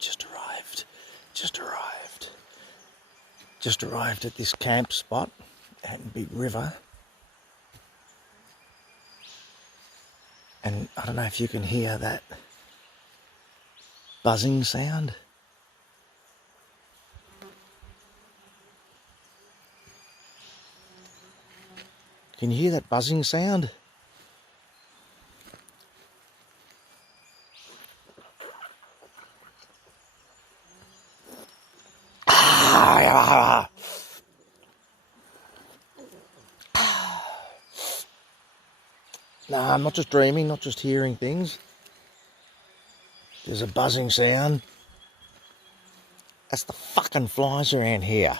just arrived. Just arrived at this camp spot at Big River. And I don't know if you can hear that buzzing sound. Can you hear that buzzing sound? No, I'm not just dreaming, not just hearing things. There's a buzzing sound. That's the fucking flies around here.